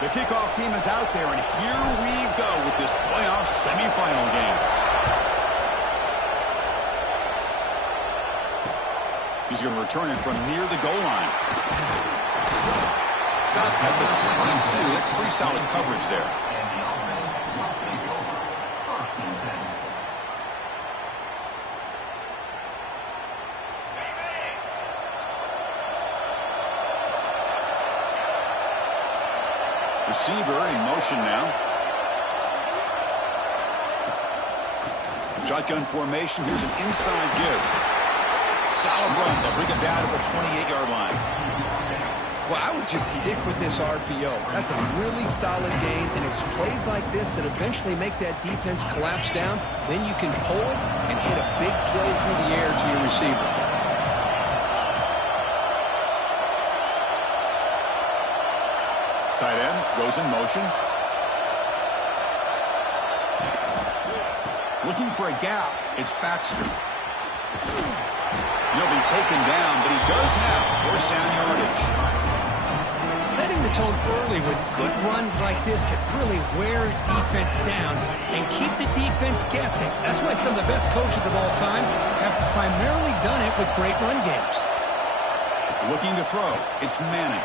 The kickoff team is out there, and here we go with this playoff semifinal game. He's going to return it from near the goal line. Stop at the 22. That's pretty solid coverage there. Receiver in motion now. Shotgun formation. Here's an inside give. Solid run. They'll bring it down to the 28-yard line. Well, I would just stick with this RPO. That's a really solid game, and it's plays like this that eventually make that defense collapse down. Then you can pull it and hit a big play through the air to your receiver. Tight end goes in motion. Looking for a gap. It's Baxter. He'll be taken down, but he does have first down yardage. Setting the tone early with good runs like this can really wear defense down and keep the defense guessing. That's why some of the best coaches of all time have primarily done it with great run games. Looking to throw. It's Manning.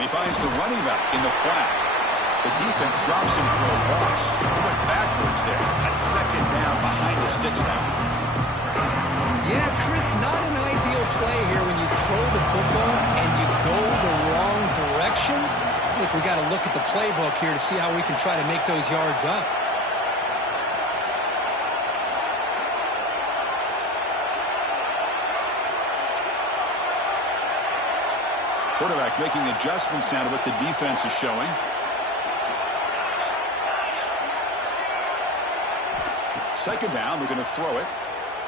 He finds the running back in the flat. The defense drops him for a loss. He went backwards there. A second down behind the sticks now. Yeah, Chris, not an ideal play here when you throw the football and you go the wrong direction. I think we got to look at the playbook here to see how we can try to make those yards up. Quarterback making adjustments now to what the defense is showing. Second down, we're going to throw it.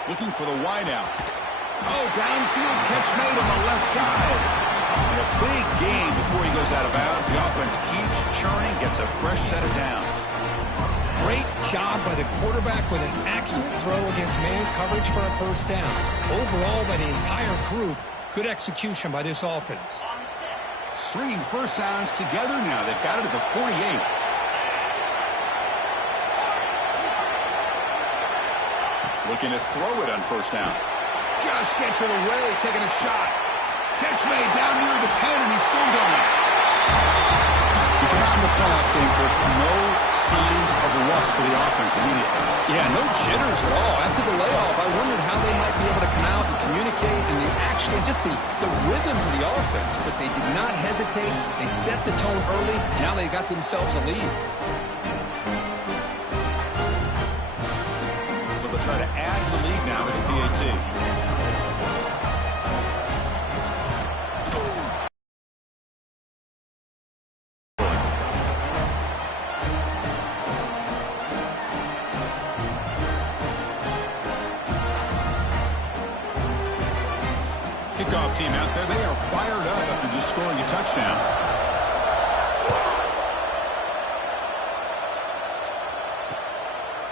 Looking for the wideout. Oh, downfield catch made on the left side. And a big gain before he goes out of bounds. The offense keeps churning, gets a fresh set of downs. Great job by the quarterback with an accurate throw against man coverage for a first down. Overall, by the entire group, good execution by this offense. Stringing first downs together now. They've got it at the 48. Looking to throw it on first down. Just gets it away, taking a shot. Catch made down near the 10, and he's still going. You come out in the playoff game, no signs of rust for the offense immediately. Yeah, no jitters at all. After the layoff, I wondered how they might be able to come out and communicate and actually just the rhythm to the offense. But they did not hesitate. They set the tone early. Now they got themselves a lead. So they'll try to add the lead now at the PAT. Kickoff team out there, they are fired up after just scoring a touchdown.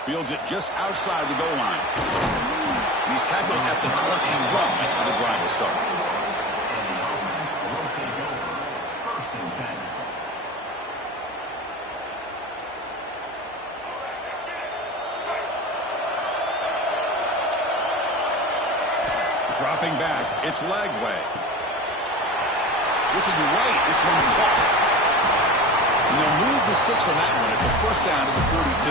Fields it just outside the goal line. And he's tackled at the 21. That's where the drive will start. Dropping back, it's Lagway. Looking right, this one caught. And they'll move the 6 on that one. It's a first down to the 42.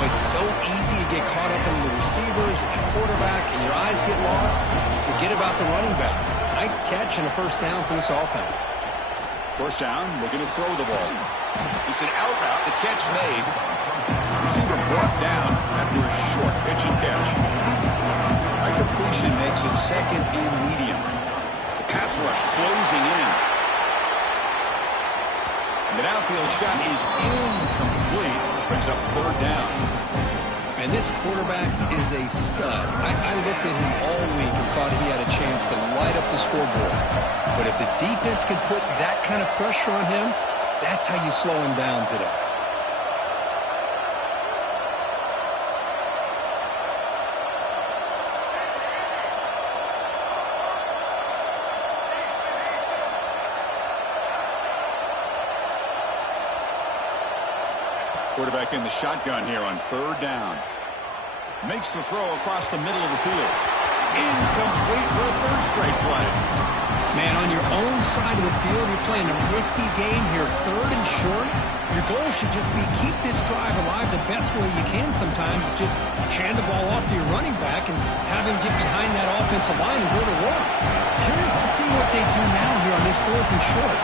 Boy, it's so easy to get caught up in the receivers and the quarterback, and your eyes get lost. You forget about the running back. Nice catch and a first down for this offense. First down, looking to throw the ball. It's an out route, the catch made. Receiver brought down after a short pitch and catch. High completion makes it second and medium. The pass rush closing in. And the downfield shot is incomplete. Brings up third down. And this quarterback is a stud. I looked at him all week and thought he had a chance to light up the scoreboard. But if the defense can put that kind of pressure on him, that's how you slow him down today. Quarterback in the shotgun here on third down. Makes the throw across the middle of the field. Incomplete for a third straight play. Man, on your own side of the field, you're playing a risky game here, third and short. Your goal should just be keep this drive alive the best way you can sometimes. Just hand the ball off to your running back and have him get behind that offensive line and go to work. Curious to see what they do now here on this fourth and short.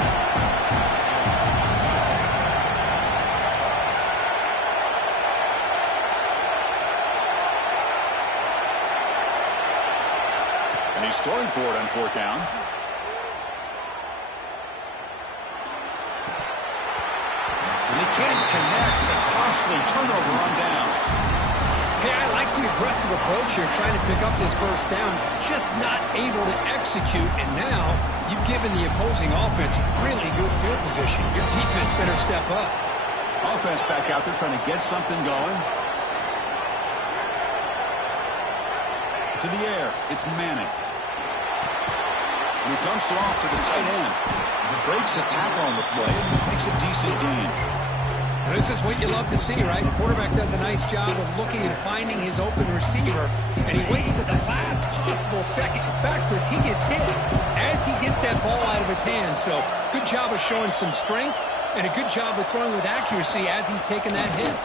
And he's throwing for it on fourth down. And they can't connect. A costly turnover on downs. Hey, I like the aggressive approach here, trying to pick up this first down, just not able to execute, and now you've given the opposing offense really good field position. Your defense better step up. Offense back out there trying to get something going. To the air, it's Manning. He dumps it off to the tight end. Breaks a tackle on the play and makes a decent gain. Now, this is what you love to see, right? Quarterback does a nice job of looking and finding his open receiver, and he waits to the last possible second. In fact, he gets hit as he gets that ball out of his hands. So good job of showing some strength and a good job of throwing with accuracy as he's taking that hit.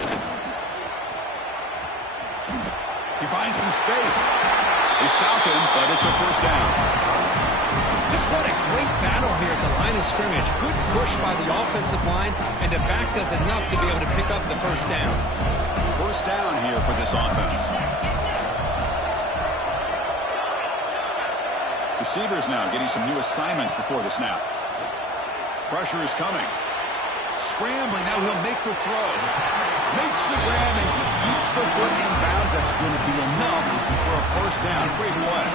He finds some space. They stop him, but it's a first down. Just what a great battle here at the line of scrimmage. Good push by the offensive line, and the back does enough to be able to pick up the first down. First down here for this offense. Receivers now getting some new assignments before the snap. Pressure is coming. Scrambling, now he'll make the throw. Makes the grab and keeps the foot in bounds. That's going to be enough for a first down. Great play.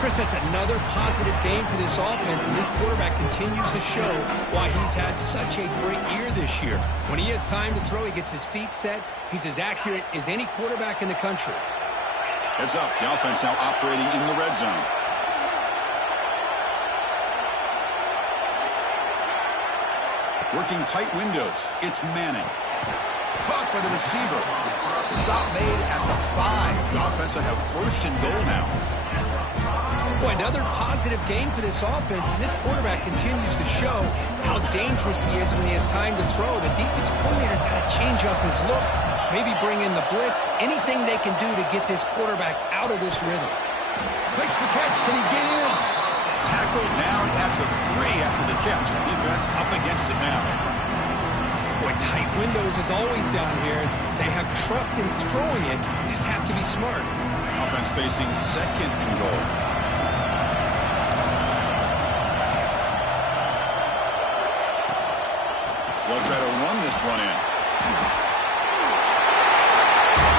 Chris, that's another positive game for this offense, and this quarterback continues to show why he's had such a great year this year. When he has time to throw, he gets his feet set. He's as accurate as any quarterback in the country. Heads up, the offense now operating in the red zone. Working tight windows, it's Manning. Caught by the receiver. The stop made at the 5. The offense will have first and goal now. Boy, another positive game for this offense, and this quarterback continues to show how dangerous he is when he has time to throw. The defensive coordinator's got to change up his looks, maybe bring in the blitz, anything they can do to get this quarterback out of this rhythm. Makes the catch. Can he get in? Tackled down at the 3 after the catch. Defense up against it now. Boy, tight windows is always down here. They have trust in throwing it. They just have to be smart. Offense facing second and goal. They'll try to run this one in.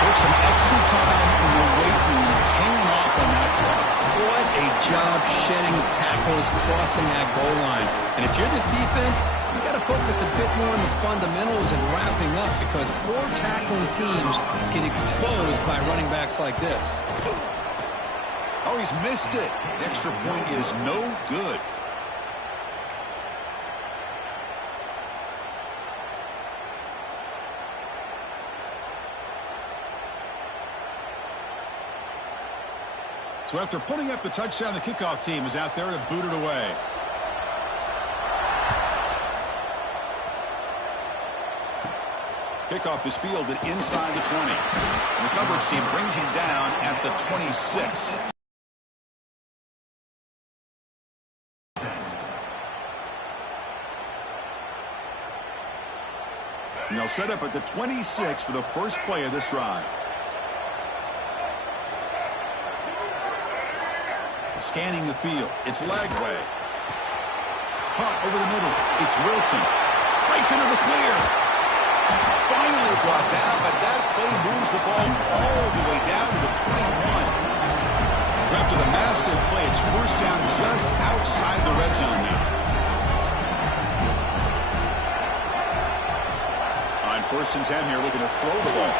Took some extra time in the weight room, hanging off on that play. What a job shedding tackles, crossing that goal line. And if you're this defense, you got to focus a bit more on the fundamentals and wrapping up, because poor tackling teams get exposed by running backs like this. Oh, he's missed it. The extra point is no good. So after putting up the touchdown, the kickoff team is out there to boot it away. Kickoff is fielded inside the 20. And the coverage team brings him down at the 26. And they'll set up at the 26 for the first play of this drive. Scanning the field. It's Lagway. Caught over the middle. It's Wilson. Breaks into the clear. Finally brought down, but that play moves the ball all the way down to the 21. So after the massive play, it's first down just outside the red zone now. On first and 10 here, looking to throw the ball.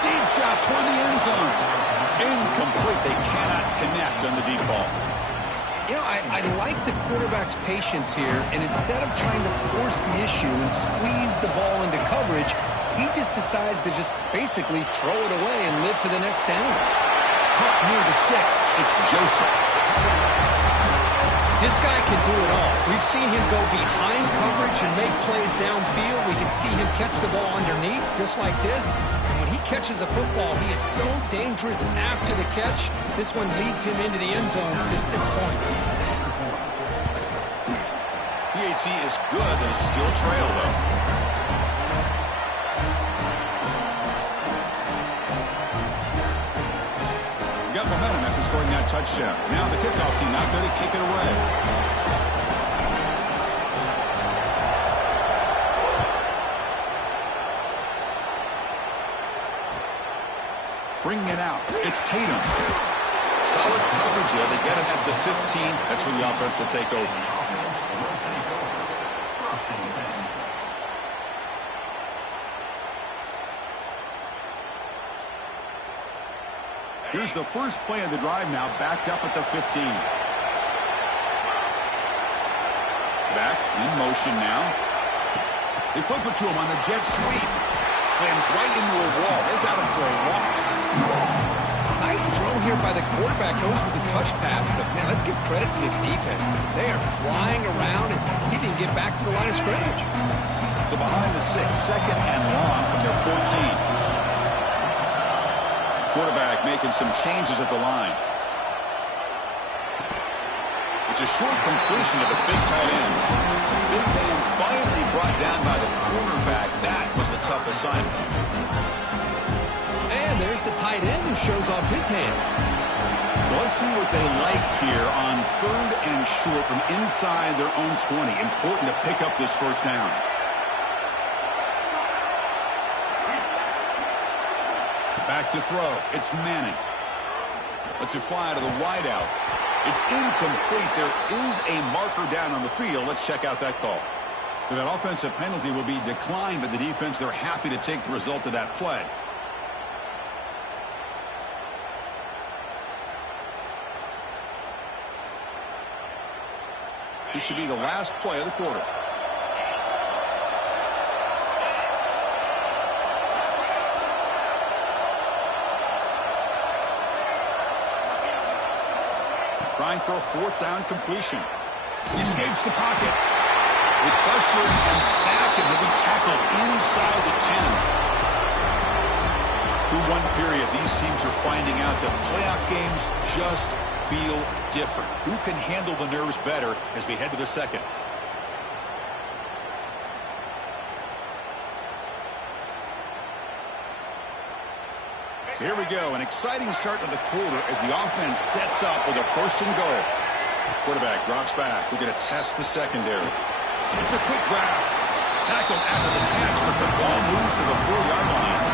Deep shot toward the end zone. Incomplete. They cannot connect on the deep ball. You know, I like the quarterback's patience here, and instead of trying to force the issue and squeeze the ball into coverage, he just decides to just basically throw it away and live for the next down. Caught near the sticks. It's Joseph. This guy can do it all. We've seen him go behind coverage and make plays downfield. We can see him catch the ball underneath, just like this. And when he catches a football, he is so dangerous after the catch. This one leads him into the end zone for the 6 points. PAT is good. They still trail, though. Got momentum after scoring that touchdown. Now the kickoff team out there to kick it away. Bringing it out. It's Tatum. Solid coverage there. They get him at the 15. That's where the offense will take over. Here's the first play of the drive now, backed up at the 15. Back in motion now. They flip it to him on the jet sweep. Slams right into a wall. They got him for a loss. Nice throw here by the quarterback. Goes with the touch pass, but man, let's give credit to this defense. They are flying around, and he didn't get back to the line of scrimmage. So behind the 6, second and long from their 14. Quarterback making some changes at the line. It's a short completion to the big tight end. Big man finally brought down by the cornerback. That was a tough assignment. And there's the tight end who shows off his hands. So let's see what they like here on 3rd and short from inside their own 20. Important to pick up this first down. Back to throw. It's Manning. Lets it fly to the wideout. It's incomplete. There is a marker down on the field. Let's check out that call. So that offensive penalty will be declined by the defense. They're happy to take the result of that play. This should be the last play of the quarter. Trying for a 4th down completion. He escapes the pocket. With pressure and sack, and he'll be tackled inside the 10. Through one period, these teams are finding out that playoff games just feel different. Who can handle the nerves better as we head to the second? So here we go, an exciting start to the quarter as the offense sets up with a 1st and goal. Quarterback drops back. We're going to test the secondary. It's a quick grab. Tackled after the catch, but the ball moves to the 4-yard line.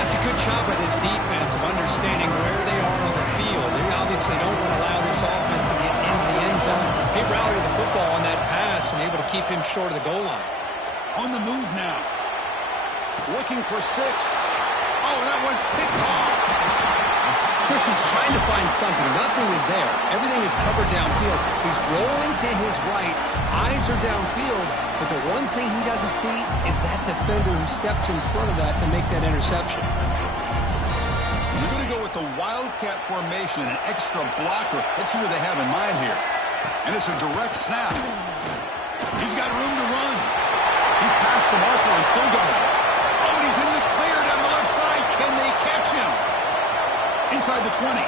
That's a good job by this defense of understanding where they are on the field. They obviously don't want to allow this offense to get in the end zone. They rallied the football on that pass and able to keep him short of the goal line. On the move now. Looking for 6. Oh, that one's picked off. Chris is trying to find something. Nothing is there. Everything is covered downfield. He's rolling to his right. Eyes are downfield. But the one thing he doesn't see is that defender who steps in front of that to make that interception. You're going to go with the Wildcat formation and an extra blocker. Let's see what they have in mind here. And it's a direct snap. He's got room to run. He's past the marker and still going. Oh, and he's in the clear down the left side. Can they catch him? Inside the 20.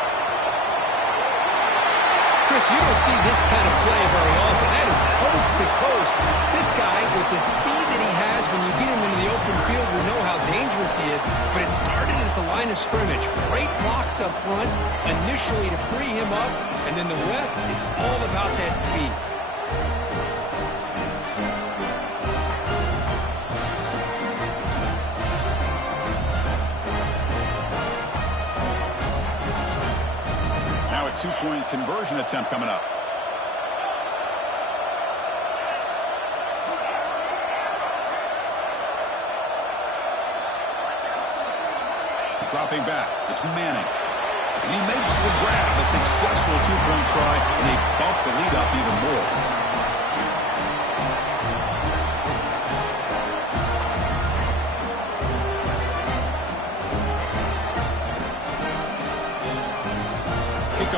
Chris, you don't see this kind of play very often. That is coast to coast. This guy, with the speed that he has, when you get him into the open field, we know how dangerous he is. But it started at the line of scrimmage. Great blocks up front, initially to free him up, and then the rest is all about that speed. Now a 2-point conversion attempt coming up. Dropping back, it's Manning. He makes the grab, a successful 2-point try, and they bump the lead up even more.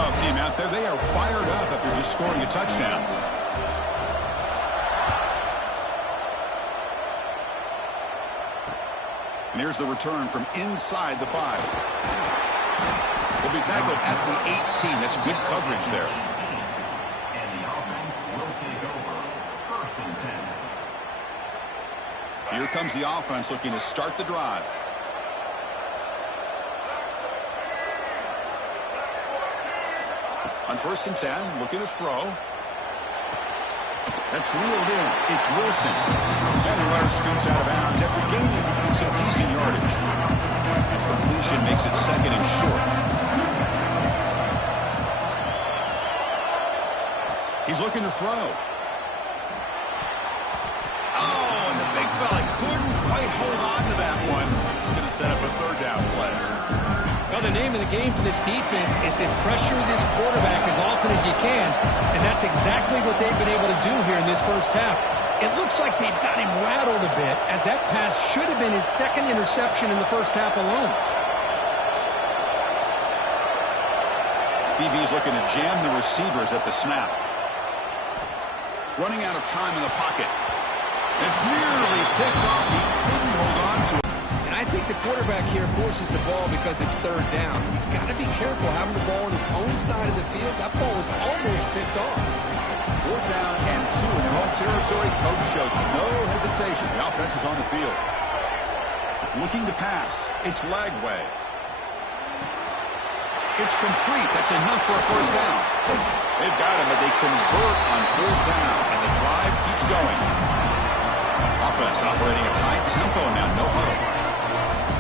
kickoff team out there, they are fired up after just scoring a touchdown. And here's the return from inside the 5. Will be tackled at the 18. That's good coverage there. And the offense will take over 1st and 10. Here comes the offense looking to start the drive. On 1st and 10, looking to throw. That's reeled in. It's Wilson. And the runner scoots out of bounds after gaining some decent yardage. Completion makes it 2nd and short. He's looking to throw. Oh, and the big fella couldn't quite hold on to that one. Going to set up a 3rd down play. Well, the name of the game for this defense is to pressure this quarterback as often as you can, and that's exactly what they've been able to do here in this first half. It looks like they've got him rattled a bit, as that pass should have been his 2nd interception in the first half alone. DB is looking to jam the receivers at the snap. Running out of time in the pocket. It's nearly picked off. He couldn't hold on to it. I think the quarterback here forces the ball because it's 3rd down. He's got to be careful having the ball on his own side of the field. That ball was almost picked off. 4th down and 2 in their own territory. Coach shows no hesitation. The offense is on the field. Looking to pass. It's Lagway. It's complete. That's enough for a 1st down. They've got him, but they convert on 3rd down, and the drive keeps going. Offense operating at high tempo now. No huddle.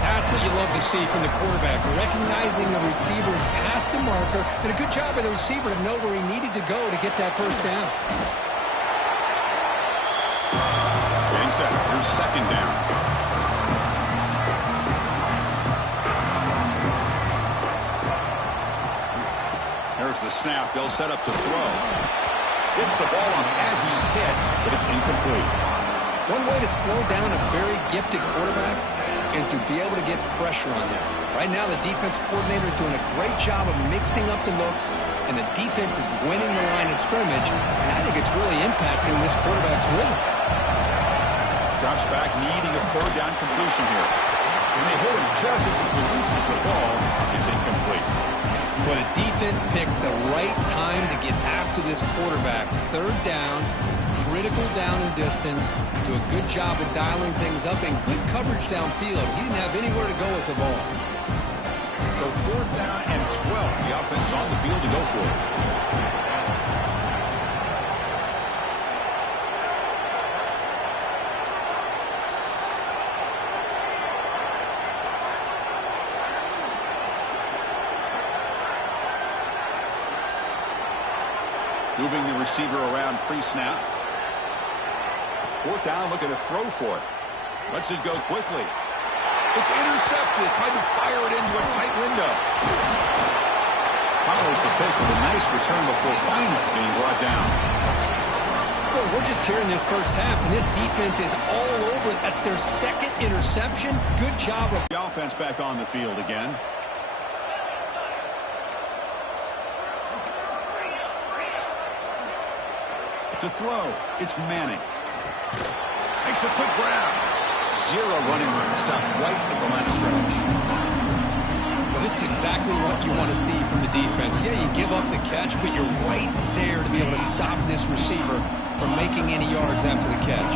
That's what you love to see from the quarterback, recognizing the receiver's past the marker, and a good job by the receiver to know where he needed to go to get that 1st down. Getting set. Here's 2nd down. There's the snap. They'll set up to throw. Gets the ball on as he's hit, but it's incomplete. One way to slow down a very gifted quarterback is to be able to get pressure on him. Right now, the defense coordinator is doing a great job of mixing up the looks, and the defense is winning the line of scrimmage, and I think it's really impacting this quarterback's rhythm. Drops back, needing a 3rd down completion here. And they hit him just as he releases the ball. It's incomplete. Well, the defense picks the right time to get after this quarterback. 3rd down, critical down and distance. Do a good job of dialing things up and good coverage downfield. He didn't have anywhere to go with the ball. So 4th down and 12. The offense is on the field to go for it. Moving the receiver around pre-snap. 4th down, looking to throw for it. Lets it go quickly. It's intercepted. Tried to fire it into a tight window. Follows the pick with a nice return before finally being brought down. Well, we're just here in this first half, and this defense is all over it. That's their 2nd interception. Good job of the offense back on the field again. To throw, it's Manning. Makes a quick grab. 0 running room. Stopped right at the line of scrimmage. Well, this is exactly what you want to see from the defense. Yeah, you give up the catch, but you're right there to be able to stop this receiver from making any yards after the catch.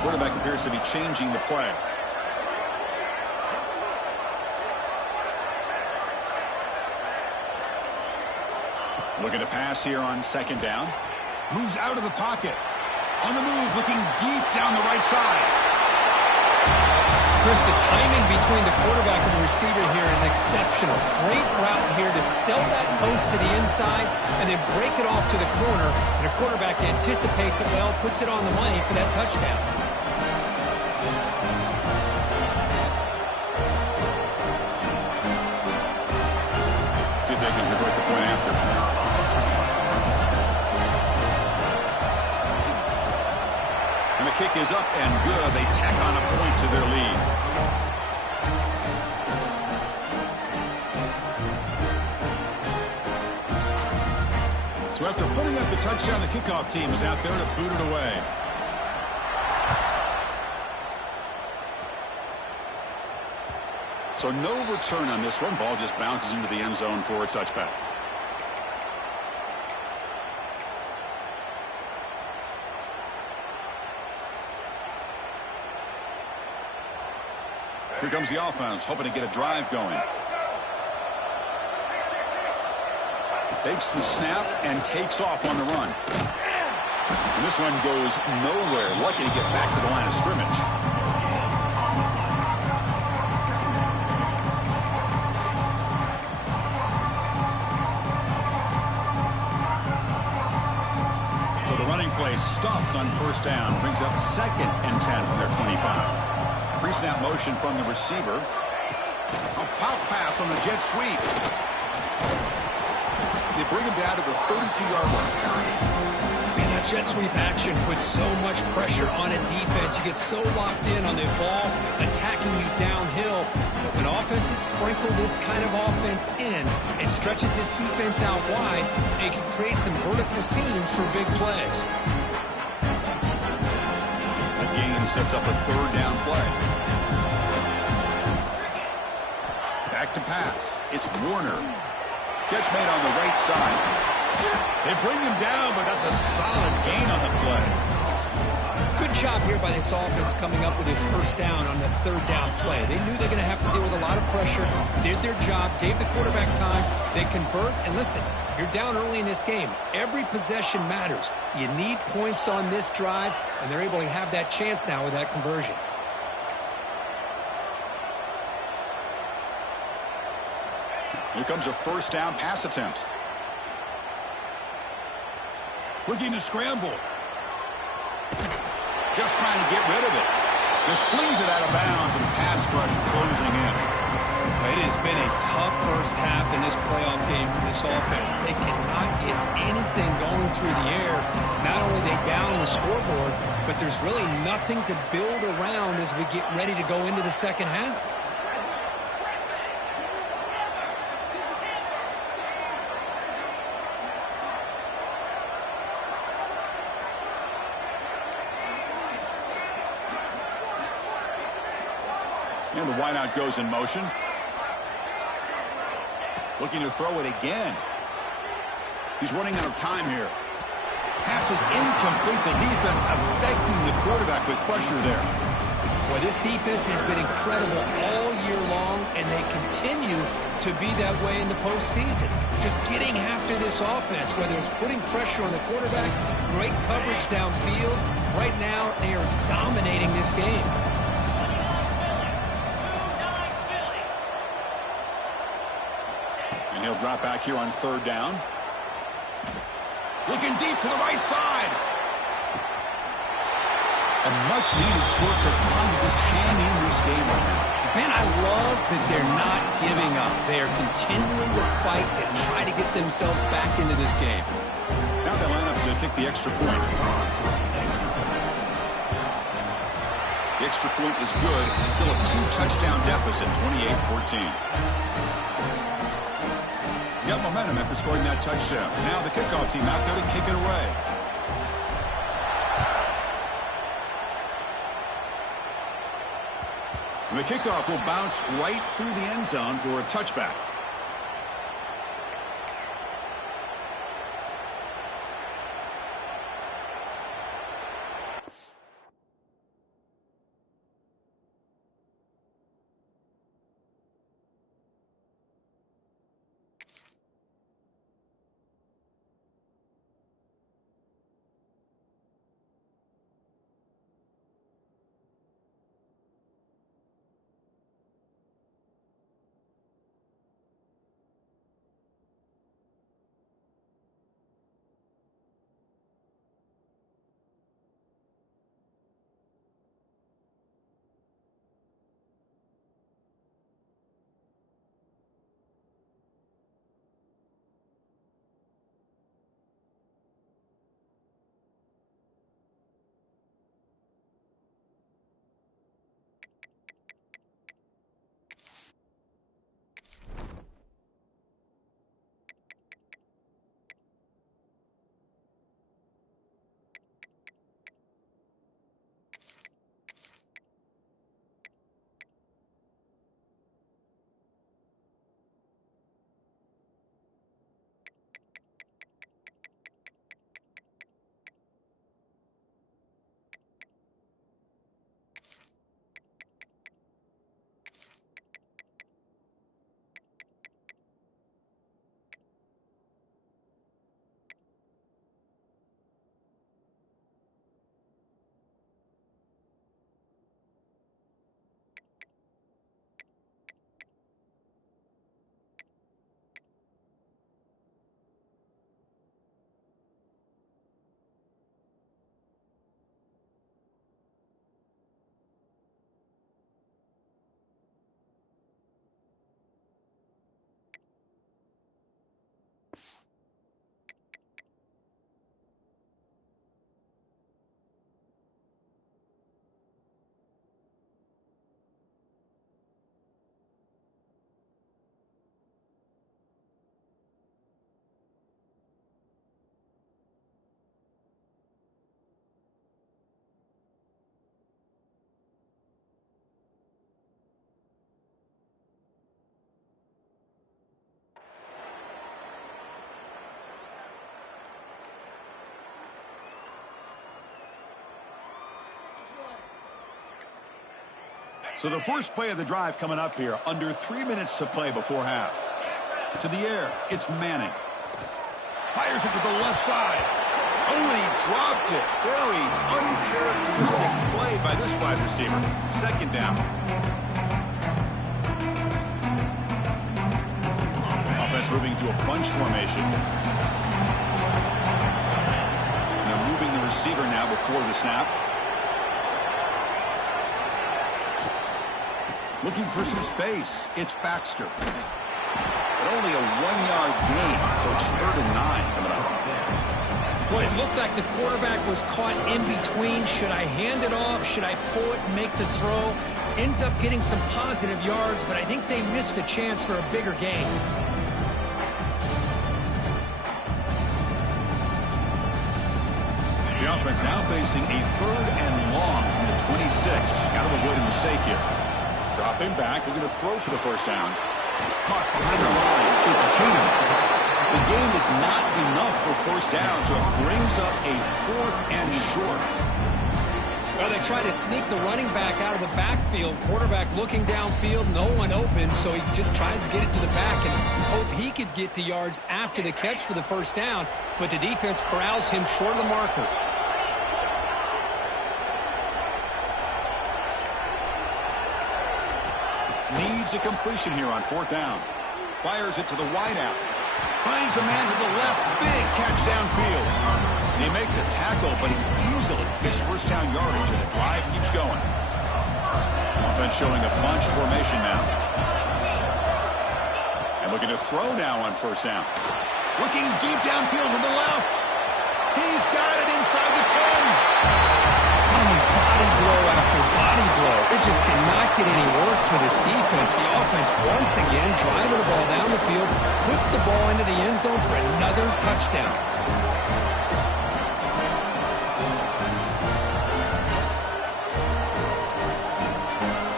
Quarterback appears to be changing the play. Looking to pass here on 2nd down. Moves out of the pocket. On the move, looking deep down the right side. Chris, the timing between the quarterback and the receiver here is exceptional. Great route here to sell that post to the inside and then break it off to the corner. And a quarterback anticipates it well, puts it on the money for that touchdown. See if they can convert the point after. And the kick is up and good. They tack on a point to their lead. So after putting up the touchdown, the kickoff team is out there to boot it away. So no return on this one. Ball just bounces into the end zone for a touchback. Here comes the offense, hoping to get a drive going. Takes the snap and takes off on the run. And this one goes nowhere. Lucky to get back to the line of scrimmage. So the running play stopped on first down. Brings up 2nd and 10 from their 25. Pre-snap motion from the receiver. A pop pass on the jet sweep. They bring him down to the 32-yard line. Man, that jet sweep action puts so much pressure on a defense. You get so locked in on the ball attacking you downhill. But when offenses sprinkle this kind of offense in, it stretches this defense out wide and can create some vertical seams for big plays. The game sets up a 3rd down play. Back to pass. It's Warner. Catch made on the right side. They bring him down, but that's a solid gain on the play. Good job here by this offense coming up with his first down on the 3rd down play. They knew they're going to have to deal with a lot of pressure, did their job, gave the quarterback time. They convert, and listen, you're down early in this game. Every possession matters. You need points on this drive, and they're able to have that chance now with that conversion. Here comes a first down pass attempt. Looking to scramble. Just trying to get rid of it. Just flings it out of bounds, and the pass rush closing in. It has been a tough first half in this playoff game for this offense. They cannot get anything going through the air. Not only are they down on the scoreboard, but there's really nothing to build around as we get ready to go into the second half. And the wideout goes in motion. Looking to throw it again. He's running out of time here. Pass is incomplete. The defense affecting the quarterback with pressure there. Well, this defense has been incredible all year long, and they continue to be that way in the postseason. Just getting after this offense, whether it's putting pressure on the quarterback, great coverage downfield. Right now, they are dominating this game. And he'll drop back here on 3rd down. Looking deep to the right side. A much-needed score for trying to just hang in this game right now. Man, I love that they're not giving up. They are continuing to fight and try to get themselves back into this game. Now they line up to kick the extra point. The extra point is good. Still a 2-touchdown deficit, 28-14. Got momentum after scoring that touchdown. Now the kickoff team out there to kick it away. And the kickoff will bounce right through the end zone for a touchback. So the first play of the drive coming up here. Under 3 minutes to play before half. To the air, it's Manning. Fires it to the left side. Oh, and he dropped it. Very uncharacteristic play by this wide receiver. Second down. Offense moving to a bunch formation. And they're moving the receiver now before the snap. Looking for some space. It's Baxter. But only a 1-yard gain, so it's 3rd and 9 coming up. Boy, it looked like the quarterback was caught in between. Should I hand it off? Should I pull it and make the throw? Ends up getting some positive yards, but I think they missed a chance for a bigger gain. The offense now facing a 3rd and long from the 26. Got to avoid a mistake here. Dropping back, they're going to throw for the first down. Caught behind the line. It's Tatum. The game is not enough for first down, so it brings up a 4th and short. Well, they try to sneak the running back out of the backfield. Quarterback looking downfield, no one open, so he just tries to get it to the back and hope he could get to yards after the catch for the first down, but the defense corrals him short of the marker. Needs a completion here on 4th down. Fires it to the wideout. Finds a man to the left. Big catch downfield. They make the tackle, but he easily gets first down yardage, and the drive keeps going. Offense showing a bunch formation now. And looking to throw now on first down. Looking deep downfield to the left. He's got it inside the 10. Body blow after body blow. It just cannot get any worse for this defense. The offense once again driving the ball down the field, puts the ball into the end zone for another touchdown.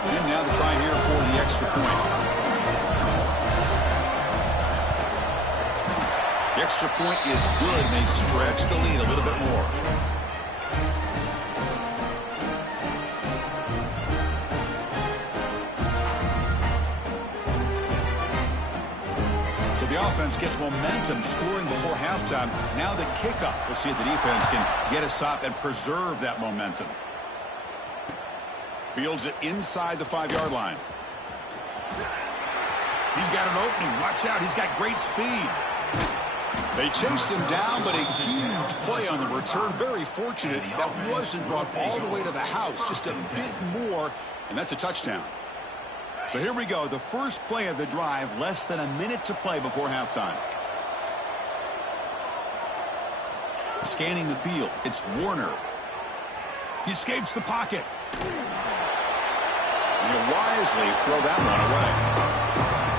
And now the try here for the extra point. The extra point is good, and they stretch the lead a little bit more. Offense gets momentum scoring before halftime. Now the kickoff. We'll see if the defense can get a stop and preserve that momentum. Fields it inside the 5-yard line. He's got an opening. Watch out. He's got great speed. They chase him down, but a huge play on the return. Very fortunate that wasn't brought all the way to the house. Just a bit more, and that's a touchdown. So here we go, the first play of the drive, less than a minute to play before halftime. Scanning the field, it's Warner. He escapes the pocket. And he'll wisely throw that one away.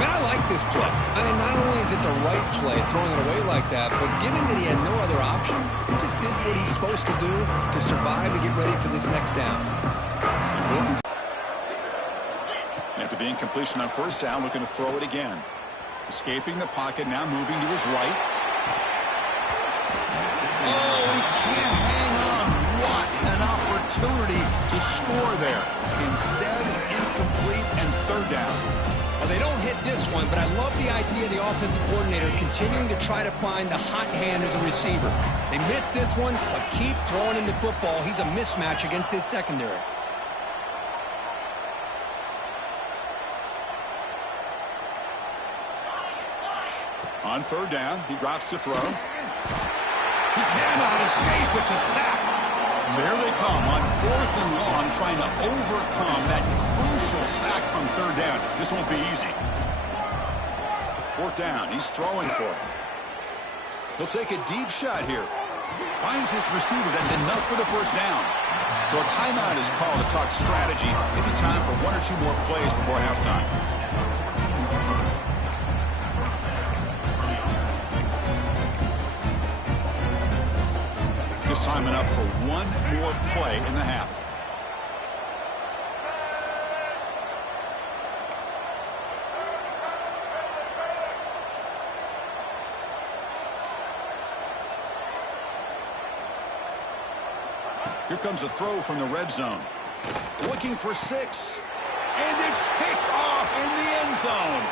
Man, I like this play. I mean, not only is it the right play, throwing it away like that, but given that he had no other option, he just did what he's supposed to do to survive and get ready for this next down. After the incompletion on first down, looking to throw it again. Escaping the pocket, now moving to his right. Oh, he can't hang on. What an opportunity to score there. Instead, incomplete and 3rd down. Well, they don't hit this one, but I love the idea of the offensive coordinator continuing to try to find the hot hand as a receiver. They missed this one, but keep throwing him the football. He's a mismatch against his secondary. On 3rd down, he drops to throw. He cannot escape. It's a sack. So here they come on 4th and long, trying to overcome that crucial sack on 3rd down. This won't be easy. 4th down, he's throwing for it. He'll take a deep shot here. Finds his receiver. That's enough for the first down. So a timeout is called to talk strategy. Maybe time for 1 or 2 more plays before halftime. Just time enough for 1 more play in the half. Here comes a throw from the red zone. Looking for 6. And it's picked off in the end zone.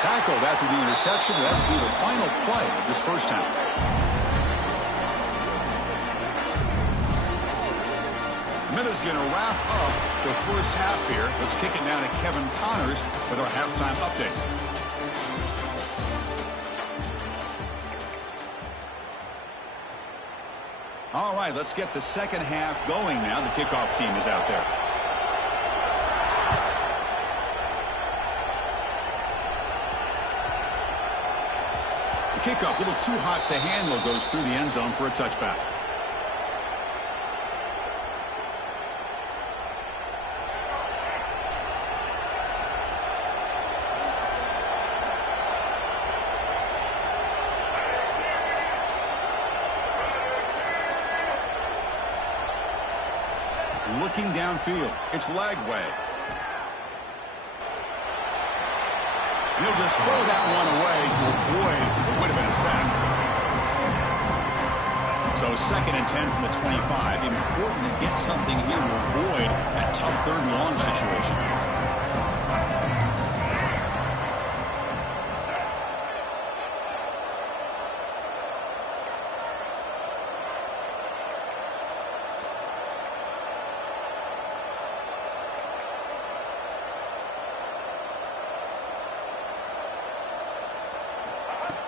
Tackled after the interception. That will be the final play of this first half. Minute's going to wrap up the first half here. Let's kick it down to Kevin Connors with our halftime update. All right, let's get the second half going now. The kickoff team is out there. The kickoff, a little too hot to handle, goes through the end zone for a touchback. Looking downfield, it's Lagway. He'll just throw that one away to avoid what would have been a sack. So 2nd and 10 from the 25. Important to get something here to avoid that tough 3rd and long situation.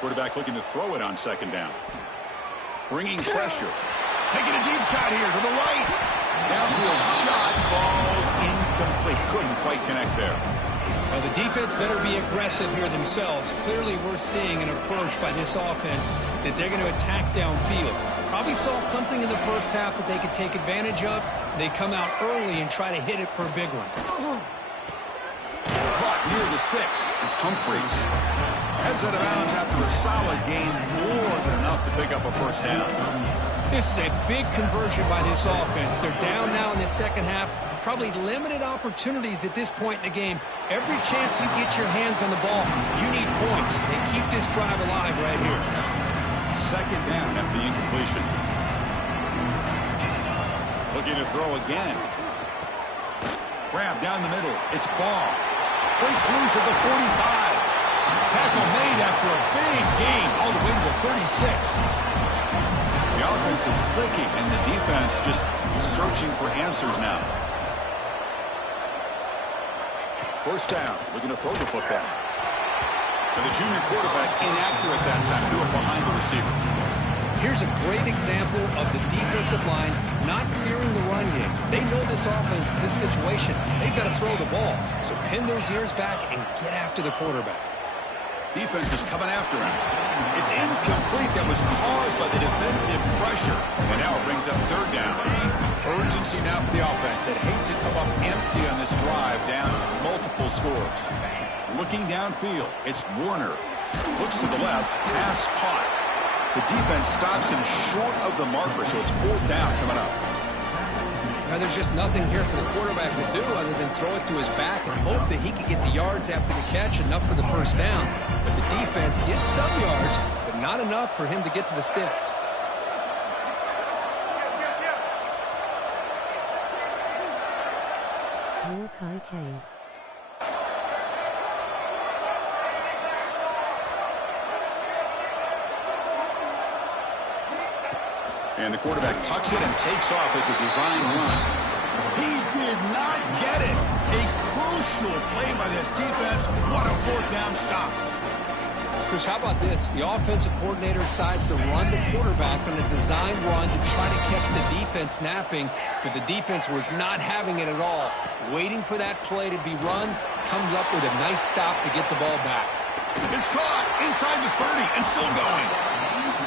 Quarterback looking to throw it on 2nd down. Bringing pressure. Taking a deep shot here to the right. Downfield shot falls incomplete. Couldn't quite connect there. Well, the defense better be aggressive here themselves. Clearly, we're seeing an approach by this offense that they're going to attack downfield. Probably saw something in the first half that they could take advantage of. They come out early and try to hit it for a big one. Caught near the sticks. It's Humphreys. Heads out of bounds after a solid game, more than enough to pick up a first down. This is a big conversion by this offense. They're down now in the second half. Probably limited opportunities at this point in the game. Every chance you get your hands on the ball, you need points. And keep this drive alive right here. 2nd down after the incompletion. Looking to throw again. Grab down the middle. It's Ball. Breaks loose at the 45. Tackle made after a big gain all the way to the 36. The offense is clicking, and the defense just searching for answers now. 1st down, looking to throw the football. But the junior quarterback inaccurate that time, threw it behind the receiver. Here's a great example of the defensive line not fearing the run game. They know this offense, this situation, they've got to throw the ball. So pin those ears back and get after the quarterback. Defense is coming after him. It's incomplete. That was caused by the defensive pressure. And now it brings up 3rd down. Urgency now for the offense that hate to come up empty on this drive, down multiple scores. Looking downfield, it's Warner. Looks to the left, pass caught. The defense stops him short of the marker, so it's 4th down coming up. Now, there's just nothing here for the quarterback to do other than throw it to his back and hope that he can get the yards after the catch, enough for the 1st down. But the defense gets some yards, but not enough for him to get to the sticks. And the quarterback tucks it and takes off as a design run. He did not get it. A crucial play by this defense. What a 4th down stop. Chris, how about this? The offensive coordinator decides to run the quarterback on a design run to try to catch the defense napping, but the defense was not having it at all. Waiting for that play to be run, comes up with a nice stop to get the ball back. It's caught inside the 30 and still going.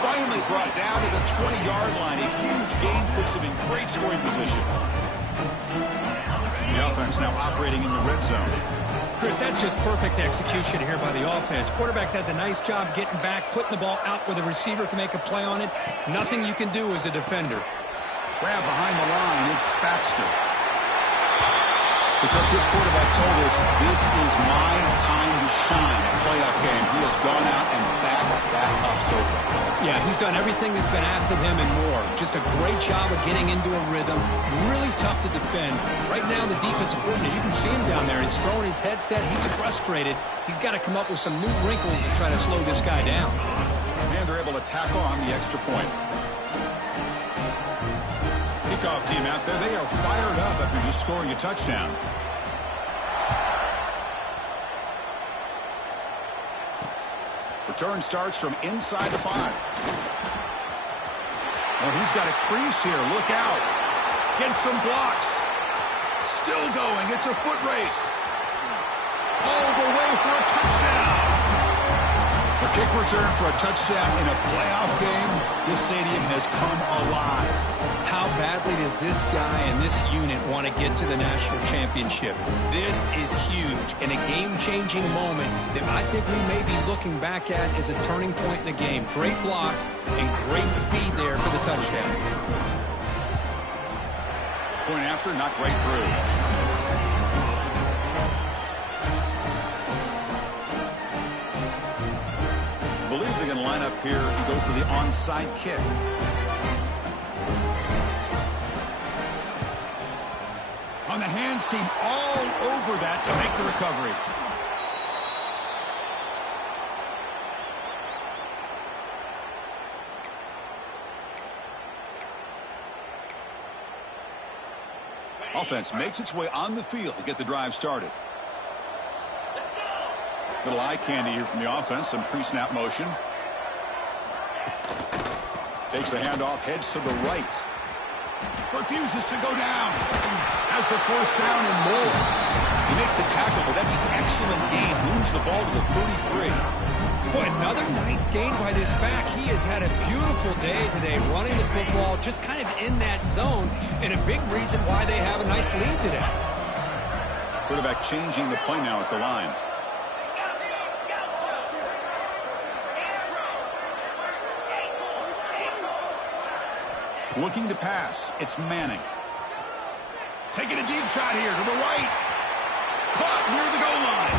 Finally brought down to the 20-yard line. A huge gain puts him in great scoring position. The offense now operating in the red zone. Chris, that's just perfect execution here by the offense. Quarterback does a nice job getting back, putting the ball out where the receiver can make a play on it. Nothing you can do as a defender. Grab behind the line. It's Baxter. Because this quarterback told us this is my time to shine at playoff game. He has gone out and backed that up so far. Yeah, he's done everything that's been asked of him and more. Just a great job of getting into a rhythm. Really tough to defend. Right now, the defensive coordinator, you can see him down there. He's throwing his headset. He's frustrated. He's got to come up with some new wrinkles to try to slow this guy down. And they're able to tackle on the extra point. Kickoff team out there. They are fired up after just scoring a touchdown. Return starts from inside the 5. Oh, he's got a crease here. Look out. Gets some blocks. Still going. It's a foot race. All the way for a touchdown. A kick return for a touchdown in a playoff game. This stadium has come alive. How badly does this guy and this unit want to get to the national championship? This is huge and a game-changing moment that I think we may be looking back at as a turning point in the game. Great blocks and great speed there for the touchdown. Point after, knocked right through. I believe they're going to line up here and go for the onside kick. On the hands team all over that to make the recovery. Offense makes its way on the field to get the drive started. Little eye candy here from the offense. Some pre-snap motion. Takes the handoff, heads to the right. Refuses to go down. Has the first down and more. You make the tackle, but that's an excellent game. Moves the ball to the 33. Boy, another nice gain by this back. He has had a beautiful day today running the football, just kind of in that zone, and a big reason why they have a nice lead today. Quarterback changing the play now at the line. Looking to pass. It's Manning. Taking a deep shot here to the right. Caught near the goal line.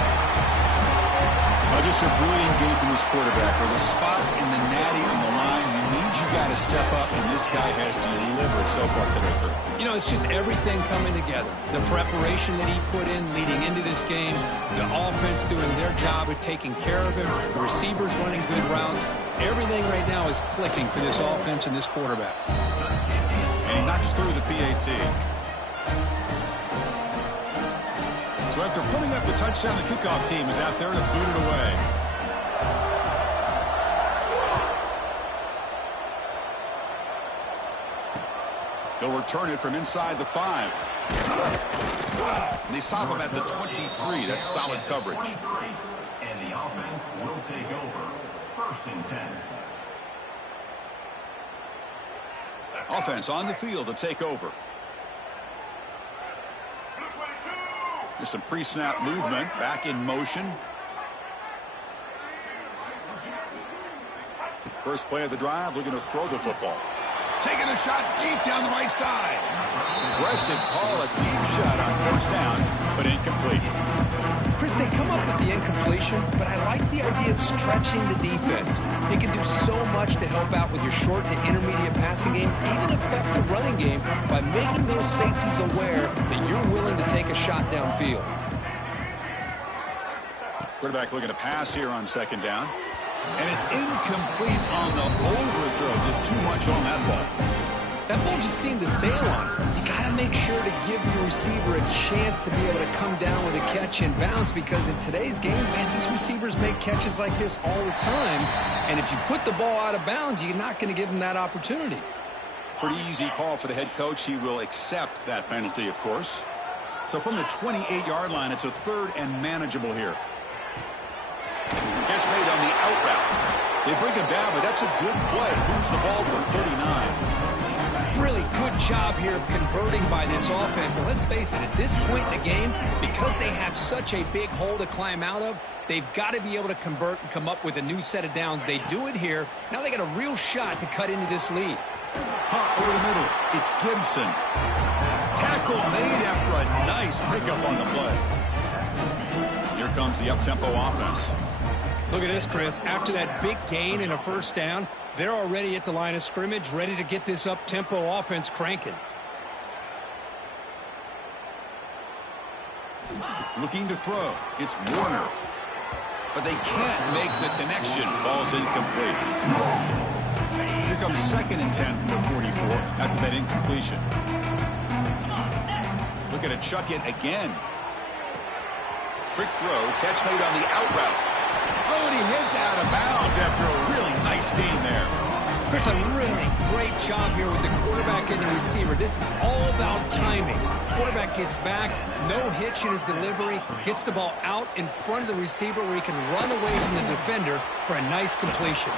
Just a brilliant game from this quarterback. With a spot in the natty on the line, you got to step up, and this guy has delivered so far today. You know, it's just everything coming together. The preparation that he put in leading into this game, the offense doing their job of taking care of him, the receivers running good routes. Everything right now is clicking for this offense and this quarterback. And he knocks through the PAT. So after putting up the touchdown, the kickoff team is out there to boot it away. They'll return it from inside the 5. And they stop him at the 23. That's solid coverage. And the offense will take over. 1st and 10. Offense on the field to take over. There's some pre-snap movement. Back in motion. First play of the drive, looking to throw the football. Taking a shot deep down the right side. Aggressive call, a deep shot on 1st down, but incomplete. Chris, they come up with the incompletion, but I like the idea of stretching the defense. It can do so much to help out with your short to intermediate passing game, even affect the running game by making those safeties aware that you're willing to take a shot downfield. Quarterback looking to pass here on 2nd down. And it's incomplete on the overthrow. Just too much on that ball. That ball just seemed to sail on it. You got to make sure to give your receiver a chance to be able to come down with a catch and bounce, because in today's game, man, these receivers make catches like this all the time. And if you put the ball out of bounds, you're not going to give them that opportunity. Pretty easy call for the head coach. He will accept that penalty, of course. So from the 28-yard line, it's a 3rd and manageable here. Catch made on the out route. They bring him down, but that's a good play. Moves the ball to the 39. Really good job here of converting by this offense. And let's face it, at this point in the game, because they have such a big hole to climb out of, they've got to be able to convert and come up with a new set of downs. They do it here. Now they got a real shot to cut into this lead. Hot over the middle. It's Gibson. Tackle Tackle made after a nice pickup on the play. Here comes the up-tempo offense. Look at this, Chris. After that big gain and a first down, they're already at the line of scrimmage, ready to get this up-tempo offense cranking. Looking to throw. It's Warner. But they can't make the connection. Ball's incomplete. Here comes 2nd and 10 from the 44 after that incompletion. Looking to chuck it again. Quick throw. Catch made on the out route. Oh, and he heads out of bounds after a really nice gain there. Chris, a really great job here with the quarterback and the receiver. This is all about timing. Quarterback gets back, no hitch in his delivery, gets the ball out in front of the receiver where he can run away from the defender for a nice completion.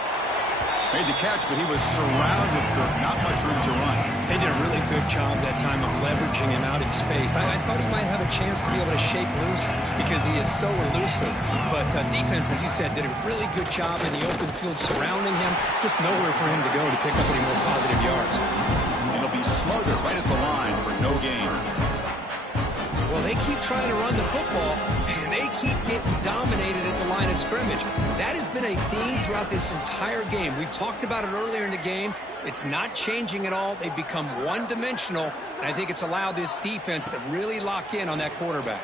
Made the catch, but he was surrounded, Kirk. Not much room to run. They did a really good job that time of leveraging him out in space. I thought he might have a chance to be able to shake loose because he is so elusive. But defense, as you said, did a really good job in the open field surrounding him. Just nowhere for him to go to pick up any more positive yards. And he'll be smothered right at the line for no gain. Well, they keep trying to run the football, and they keep getting dominated at the line of scrimmage. That has been a theme throughout this entire game. We've talked about it earlier in the game. It's not changing at all. They've become one-dimensional, and I think it's allowed this defense to really lock in on that quarterback.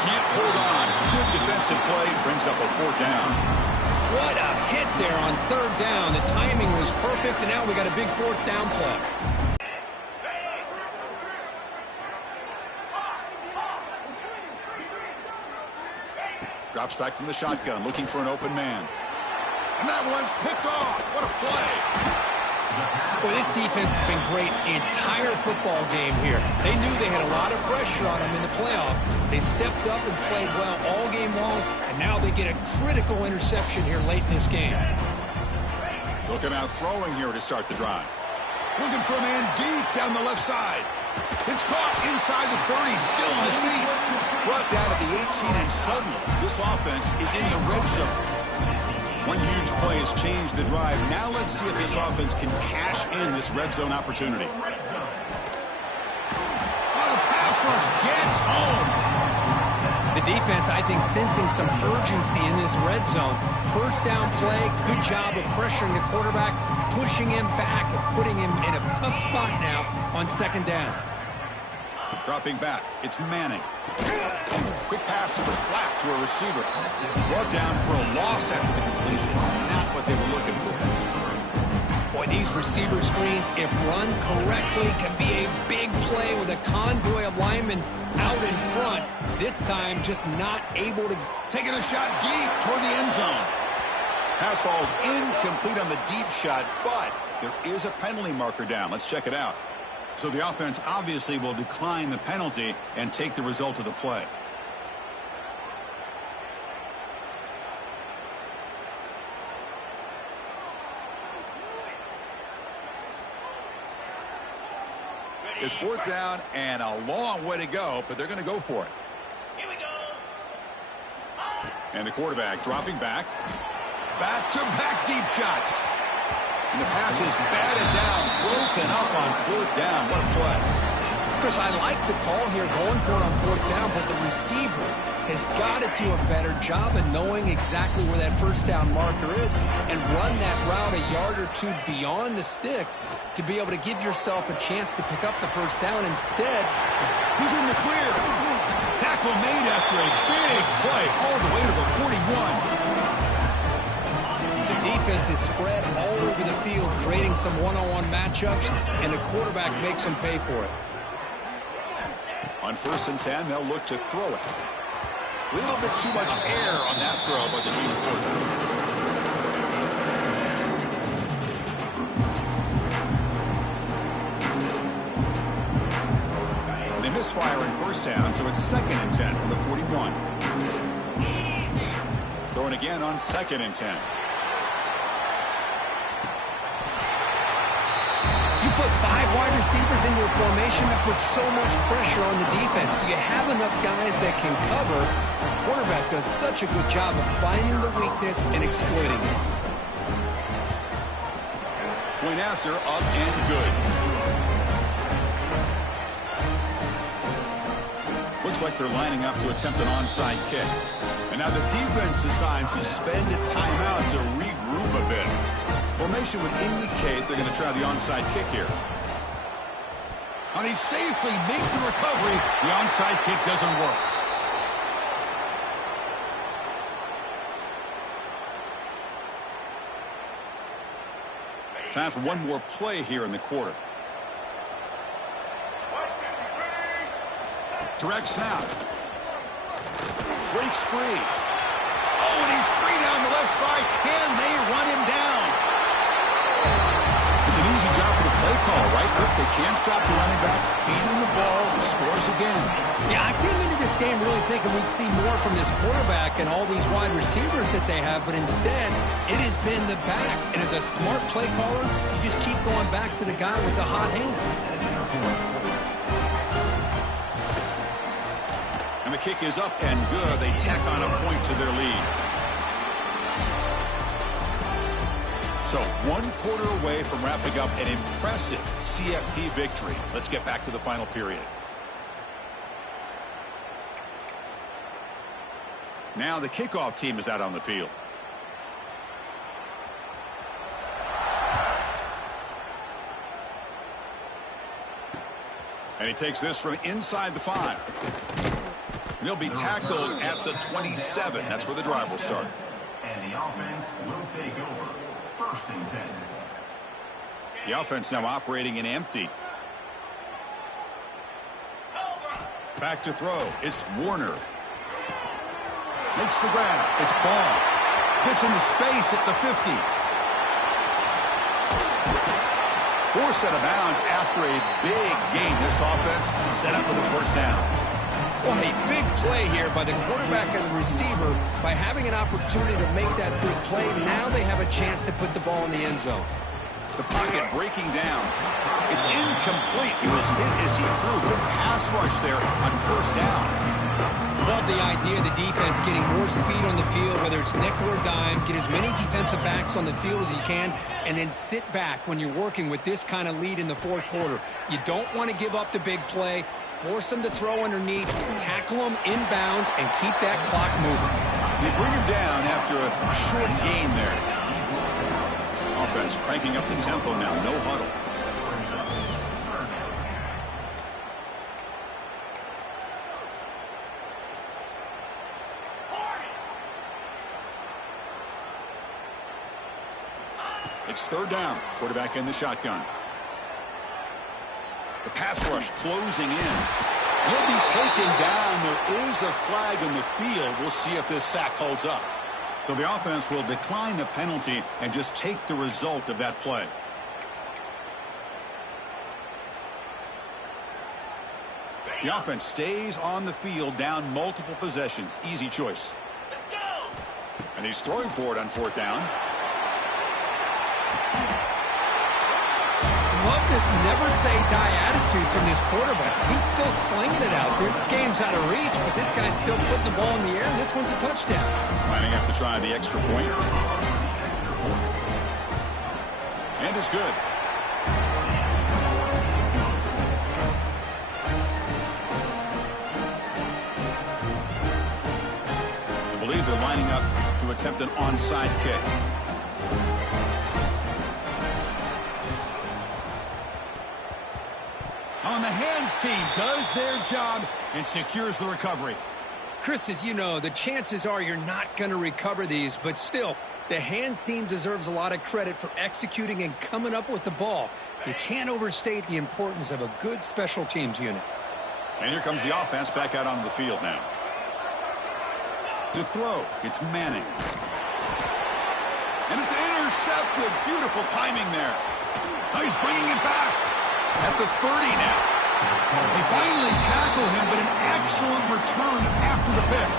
Can't hold on. Good defensive play brings up a 4th down. What a hit there on 3rd down. The timing was perfect, and now we got a big 4th down play. Drops back from the shotgun, looking for an open man. And that one's picked off. What a play. Boy, this defense has been great the entire football game here. They knew they had a lot of pressure on them in the playoff. They stepped up and played well all game long, and now they get a critical interception here late in this game. Looking out throwing here to start the drive. Looking for a man deep down the left side. It's caught inside the 30, still on his feet. Brought down at the 18, and suddenly this offense is in the red zone. One huge play has changed the drive. Now let's see if this offense can cash in this red zone opportunity. Oh, the pass rush gets home. The defense, I think, sensing some urgency in this red zone. First down play, good job of pressuring the quarterback, pushing him back and putting him in a tough spot now on 2nd down. Dropping back, it's Manning. Quick pass to the flat to a receiver. Brought down for a loss after the completion. Not what they were looking for. Boy, these receiver screens, if run correctly, can be a big play with a convoy of linemen out in front. This time, just not able to. Taking a shot deep toward the end zone. Pass falls incomplete on the deep shot, but there is a penalty marker down. Let's check it out. So the offense obviously will decline the penalty and take the result of the play. It's 4th down and a long way to go, but they're going to go for it. Here we go. And the quarterback dropping back. Back-to-back deep shots. And the pass is batted down, broken up on 4th down. What a play. Chris, I like the call here going for it on 4th down, but the receiver has got to do a better job of knowing exactly where that first down marker is and run that route a yard or two beyond the sticks to be able to give yourself a chance to pick up the first down. Instead, he's in the clear. Tackle made after a big play all the way to the 41. The defense is spread all over the field, creating some one-on-one matchups, and the quarterback makes them pay for it. On 1st and 10, they'll look to throw it. A little bit too much air on that throw by the junior quarterback. They misfire in 1st down, so it's 2nd and 10 from the 41. Throwing again on 2nd and 10. You put 5 wide receivers into a formation that puts so much pressure on the defense. Do you have enough guys that can cover? The quarterback does such a good job of finding the weakness and exploiting it. Point after, up and good. Looks like they're lining up to attempt an onside kick. And now the defense decides to spend a timeout to regroup a bit. Formation would indicate they're going to try the onside kick here. And he safely makes the recovery. The onside kick doesn't work. Time for one more play here in the quarter. Direct snap. Breaks free. Oh, and he's free down the left side. Can they run him down? It's an easy job for the play call, right, Kirk? They can't stop the running back. Feeding the ball. Scores again. Yeah, I came into this game really thinking we'd see more from this quarterback and all these wide receivers that they have, but instead, it has been the back. And as a smart play caller, you just keep going back to the guy with the hot hand. And the kick is up and good. They tack on a point to their lead. So 1 quarter away from wrapping up an impressive CFP victory. Let's get back to the final period. Now the kickoff team is out on the field. And he takes this from inside the 5. And he'll be tackled at the 27. That's where the drive will start. And the offense will take over. 1st and 10. The offense now operating in empty. Back to throw. It's Warner. Makes the grab. It's Ball. Gets into space at the 50. Forced out of bounds after a big gain. This offense set up with a 1st down. Well, a big play here by the quarterback and the receiver. By having an opportunity to make that big play, now they have a chance to put the ball in the end zone. The pocket breaking down. It's incomplete. He was hit as he threw. Good pass rush there on 1st down. Love the idea of the defense getting more speed on the field, whether it's nickel or dime. Get as many defensive backs on the field as you can, and then sit back when you're working with this kind of lead in the 4th quarter. You don't want to give up the big play. Force them to throw underneath, tackle them inbounds, and keep that clock moving. They bring him down after a short gain there. Offense cranking up the tempo now. No huddle. It's 3rd down. Quarterback in the shotgun. The pass rush closing in. He'll be taken down. There is a flag in the field. We'll see if this sack holds up. So the offense will decline the penalty and just take the result of that play. The offense stays on the field down multiple possessions. Easy choice. Let's go. And he's throwing for it on 4th down. Love this never-say-die attitude from this quarterback. He's still slinging it out there. This game's out of reach, but this guy's still putting the ball in the air, and this one's a touchdown. Lining up to try the extra point. And it's good. I believe they're lining up to attempt an onside kick. On the hands team does their job and secures the recovery. Chris, as you know, the chances are you're not going to recover these, but still, the hands team deserves a lot of credit for executing and coming up with the ball. You can't overstate the importance of a good special teams unit. And here comes the offense back out on the field now. To throw, it's Manning. And it's intercepted. Beautiful timing there. Oh, he's bringing it back. At the 30 now. They finally tackle him, but an excellent return after the pick.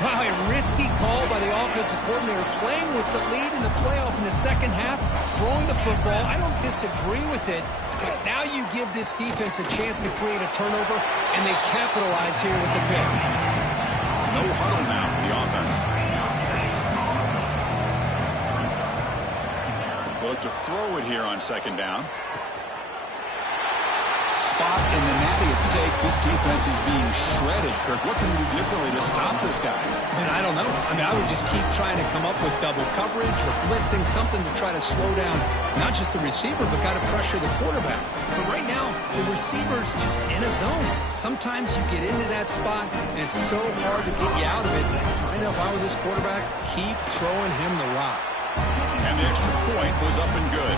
Wow, a risky call by the offensive coordinator, playing with the lead in the playoff in the 2nd half, throwing the football. I don't disagree with it, but now you give this defense a chance to create a turnover, and they capitalize here with the pick. No huddle now for the offense. They'll look to throw it here on 2nd down. Spot in the natty. stake. This defense is being shredded. Kirk, what can we do differently to stop this guy? Man, I don't know. I mean, I would just keep trying to come up with double coverage or blitzing, something to try to slow down not just the receiver, but got to pressure the quarterback. But right now, the receiver's just in a zone. Sometimes you get into that spot, and it's so hard to get you out of it. I know if I were this quarterback, keep throwing him the rock. And the extra point was up and good.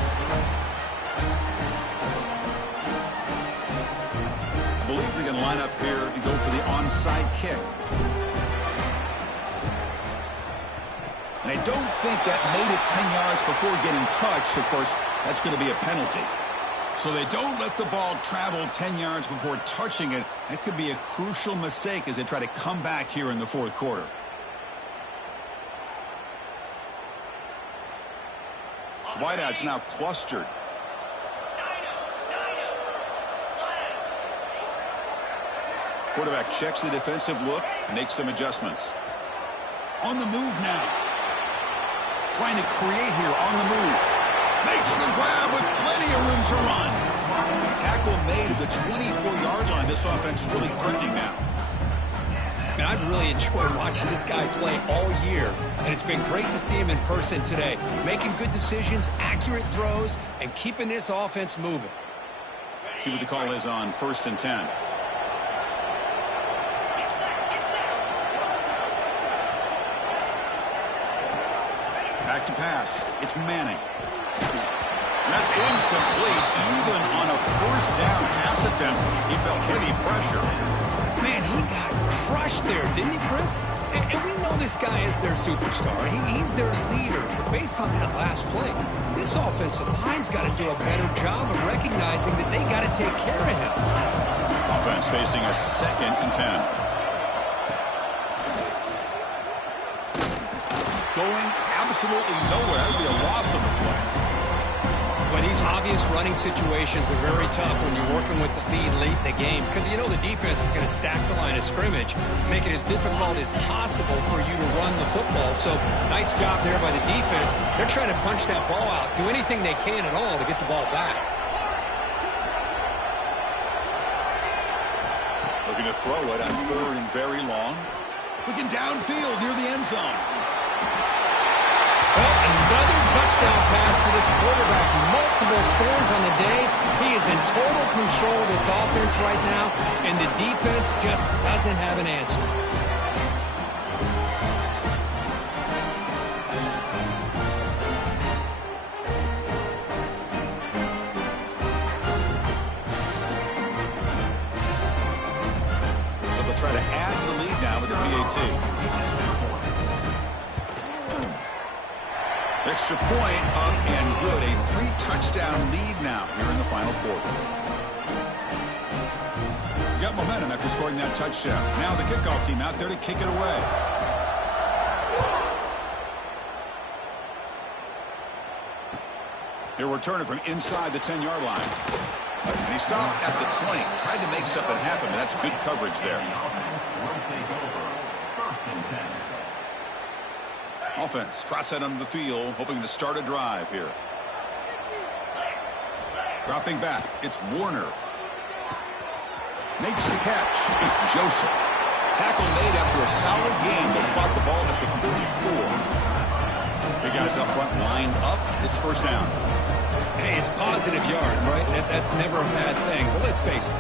I believe they can line up here and go for the onside kick. And I don't think that made it 10 yards before getting touched. Of course, that's going to be a penalty. So they don't let the ball travel 10 yards before touching it. That could be a crucial mistake as they try to come back here in the fourth quarter. Wideouts now clustered. Quarterback checks the defensive look, makes some adjustments. On the move now. Trying to create here on the move. Makes the grab with plenty of room to run. Tackle made at the 24-yard line. This offense really threatening now. Man, I've really enjoyed watching this guy play all year, and it's been great to see him in person today. Making good decisions, accurate throws, and keeping this offense moving. See what the call is on 1st and 10. Back to pass. It's Manning. That's incomplete. Even on a first down pass attempt, he felt heavy pressure. Man, he got crushed there, didn't he, Chris? And we know this guy is their superstar. He's their leader. But based on that last play, this offensive line's got to do a better job of recognizing that they got to take care of him. Offense facing a 2nd and 10. Going absolutely nowhere. That would be a loss of the play. But these obvious running situations are very tough when you're working with the lead late in the game because you know the defense is going to stack the line of scrimmage, make it as difficult as possible for you to run the football. So nice job there by the defense. They're trying to punch that ball out, do anything they can at all to get the ball back. Looking to throw it on 3rd and very long. Looking downfield near the end zone. Well, another touchdown pass for this quarterback. Multiple scores on the day. He is in total control of this offense right now, and the defense just doesn't have an answer. So they'll try to add to the lead now with the PAT. Extra point up and good. A 3-touchdown lead now here in the final quarter. Got momentum after scoring that touchdown. Now the kickoff team out there to kick it away. He'll return it from inside the 10-yard line. And he stopped at the 20. Tried to make something happen, but that's good coverage there. Offense trots out onto the field, hoping to start a drive here. Dropping back, it's Warner. Makes the catch. It's Joseph. Tackle made after a solid game. They'll spot the ball at the 34. Big guys up front lined up. It's first down. Hey, it's positive yards, right? That's never a bad thing. But let's face it,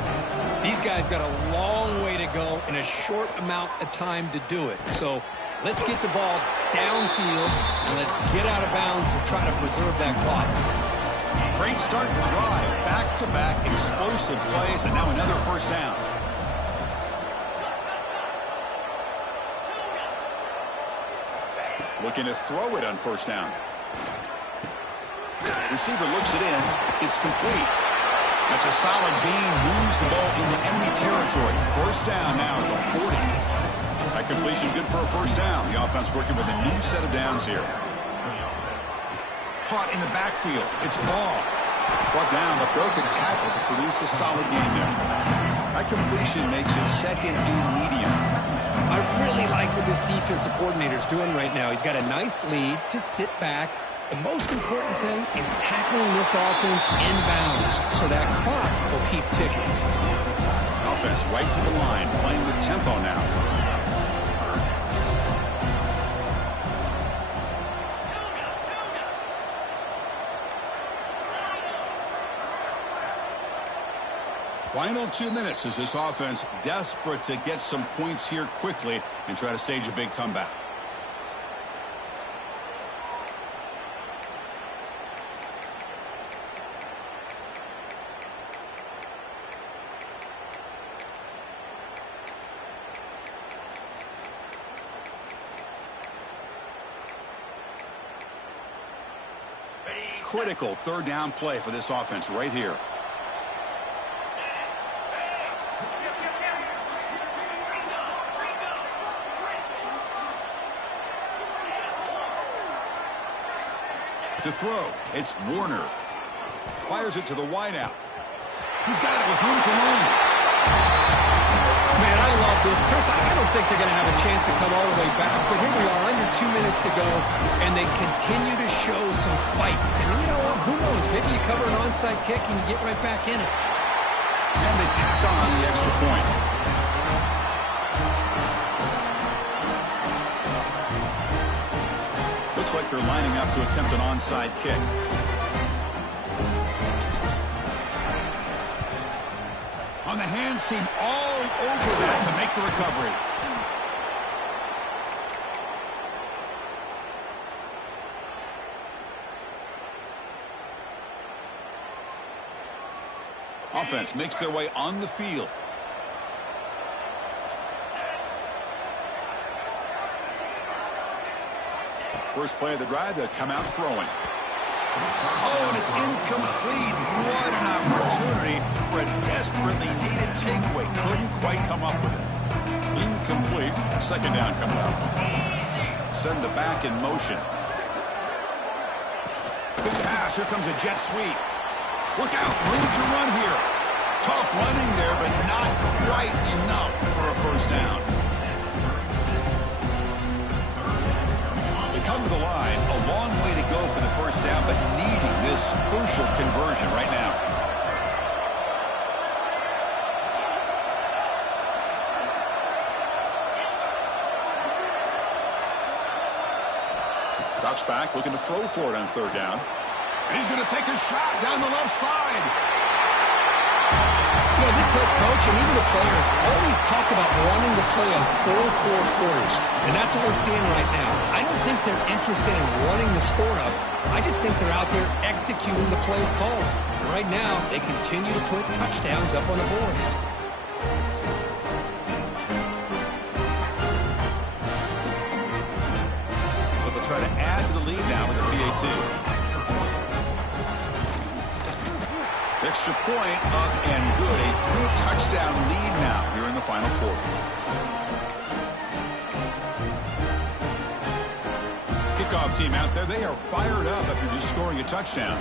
these guys got a long way to go in a short amount of time to do it. So let's get the ball downfield, and let's get out of bounds to try to preserve that clock. Great start to the drive. Back-to-back explosive plays, and now another first down. Looking to throw it on first down. Receiver looks it in. It's complete. That's a solid gain. Moves the ball into enemy territory. First down now at the 40. That completion good for a first down. The offense working with a new set of downs here. Caught in the backfield. It's Ball. Brought down, a broken tackle to produce a solid gain there. That completion makes it 2nd and medium. I really like what this defensive coordinator is doing right now. He's got a nice lead to sit back. The most important thing is tackling this offense inbounds so that clock will keep ticking. offense right to the line, playing with tempo now. Final 2 minutes as this offense desperate to get some points here quickly and try to stage a big comeback. Critical third down play for this offense right here. To throw, it's Warner. Fires it to the wideout. He's got it with room to run. Man, I love this. Chris, I don't think they're going to have a chance to come all the way back, but here we are, under 2 minutes to go, and they continue to show some fight. And you know what? Who knows? Maybe you cover an onside kick and you get right back in it. And they tack on the extra point. Looks like they're lining up to attempt an onside kick. On the hands team all over that to make the recovery. Offense makes their way on the field. First play of the drive, they'll come out throwing. Oh, and it's incomplete. What an opportunity for a desperately needed takeaway. Couldn't quite come up with it. Incomplete. Second down coming up. Send the back in motion. Good pass. Here comes a jet sweep. Look out. Room to run here. Tough running there, but not quite enough for a first down. Come to the line, a long way to go for the first down, but needing this crucial conversion right now. Drops back, looking to throw for it on third down. And he's going to take a shot down the left side. You know, this head coach and even the players always talk about wanting to play a full 4 quarters, and that's what we're seeing right now. I don't think they're interested in running the score up. I just think they're out there executing the plays called. And right now, they continue to put touchdowns up on the board. But they'll try to add to the lead now with a PAT. Extra point up and good. A 3-touchdown lead now here in the final quarter. Kickoff team out there. They are fired up after just scoring a touchdown.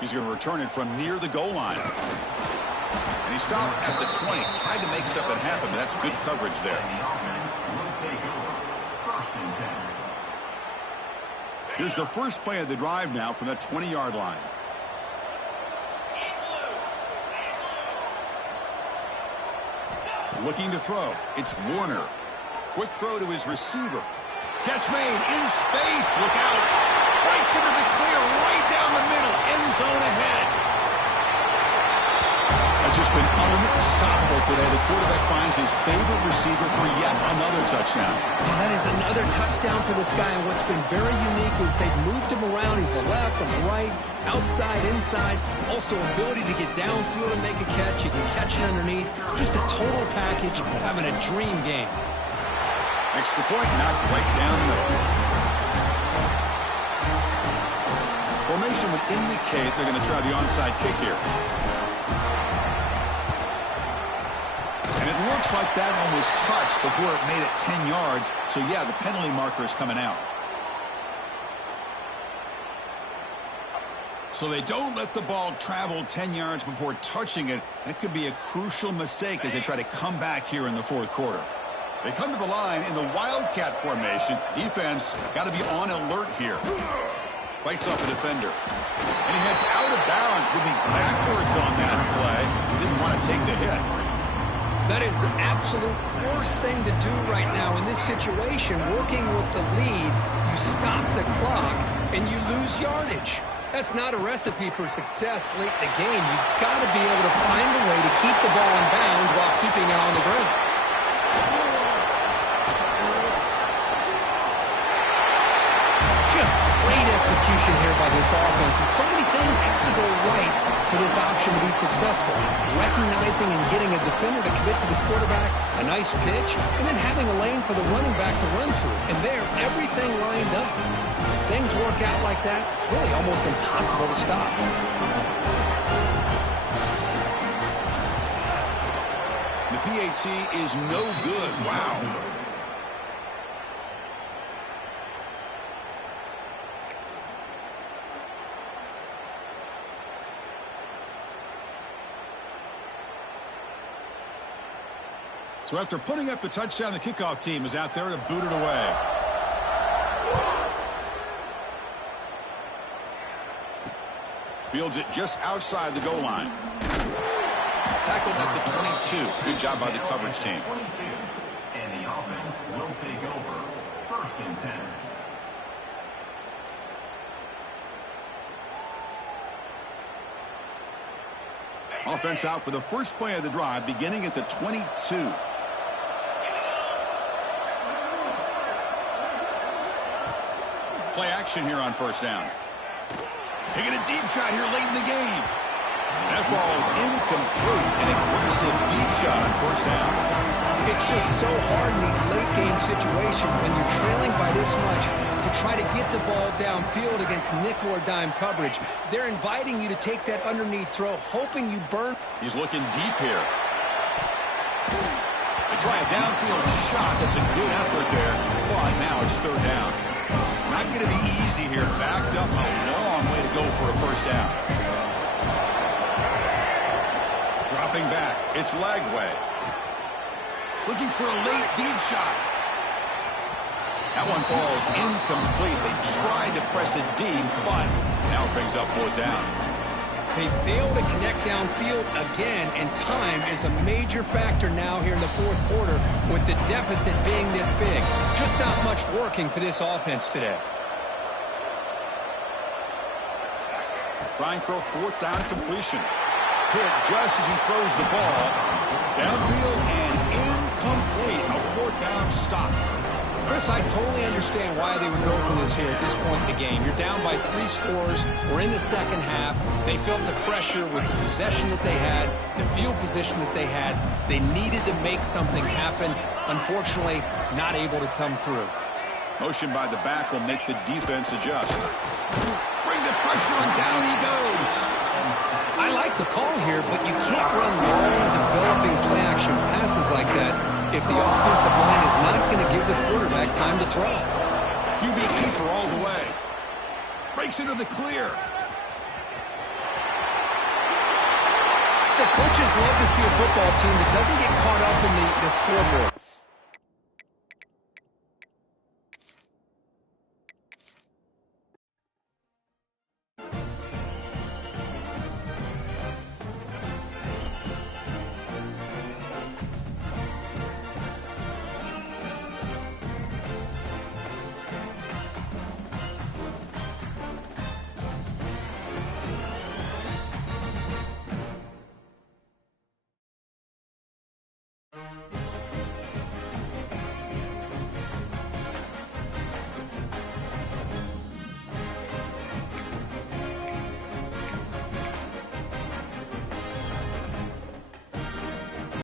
He's going to return it from near the goal line. And he stopped at the 20. Tried to make something happen, but that's good coverage there. The offense will take over. First and 10. Here's the first play of the drive now from that 20-yard line. Looking to throw. It's Warner. Quick throw to his receiver. Catch made in space. Look out. Breaks into the clear right down the middle. End zone ahead. That's just been unstoppable today. The quarterback finds his favorite receiver for yet another touchdown. And that is another touchdown for this guy. And what's been very unique is they've moved him around. He's the left, on the right, outside, inside. Also ability to get downfield and make a catch. You can catch it underneath. Just a total package, having a dream game. Extra point knocked right down the middle. Formation would indicate they're going to try the onside kick here. And it looks like that one was touched before it made it 10 yards. So, yeah, the penalty marker is coming out. So they don't let the ball travel 10 yards before touching it. That could be a crucial mistake as they try to come back here in the fourth quarter. They come to the line in the Wildcat formation. Defense got to be on alert here. Fights off a defender. And he heads out of bounds, moving backwards on that play. Didn't want to take the hit. That is the absolute worst thing to do right now in this situation. Working with the lead, you stop the clock, and you lose yardage. That's not a recipe for success late in the game. You've got to be able to find a way to keep the ball in bounds while keeping it on the ground. Just great execution here by this offense, and so many things have to go right for this option to be successful. Recognizing and getting a defender to commit to the quarterback, a nice pitch, and then having a lane for the running back to run through. And there, everything lined up. Things work out like that, it's really almost impossible to stop. The PAT is no good. Wow. So after putting up a touchdown, the kickoff team is out there to boot it away. Fields it just outside the goal line. Tackled at the 22. Good job by the coverage team. 22. And the offense will take over. 1st and 10. Offense out for the first play of the drive, beginning at the 22. Play action here on 1st down. Taking a deep shot here late in the game. That ball is incomplete. An aggressive deep shot on 1st down. It's just so hard in these late game situations when you're trailing by this much to try to get the ball downfield against nickel or dime coverage. They're inviting you to take that underneath throw, hoping you burn. He's looking deep here. They try a downfield shot. That's a good effort there. But now it's 3rd down. Not going to be easy here. Backed up a long way to go for a 1st down. Dropping back. It's Lagway. Looking for a late deep shot. That one falls incomplete. They tried to press it deep, but now it brings up 4th down. They fail to connect downfield again, and time is a major factor now here in the 4th quarter with the deficit being this big. Just not much working for this offense today. Trying for a 4th down completion. Hit just as he throws the ball. Downfield and incomplete. A 4th down stop. Chris, I totally understand why they would go for this here at this point in the game. You're down by 3 scores. We're in the 2nd half. They felt the pressure with the possession that they had, the field position that they had. They needed to make something happen. Unfortunately, not able to come through. Motion by the back will make the defense adjust. Bring the pressure on, down he goes. I like the call here, but you can't run long, developing play-action passes like that if the offensive line is not going to give the quarterback time to throw. QB keeper all the way. Breaks into the clear. The coaches love to see a football team that doesn't get caught up in the scoreboard.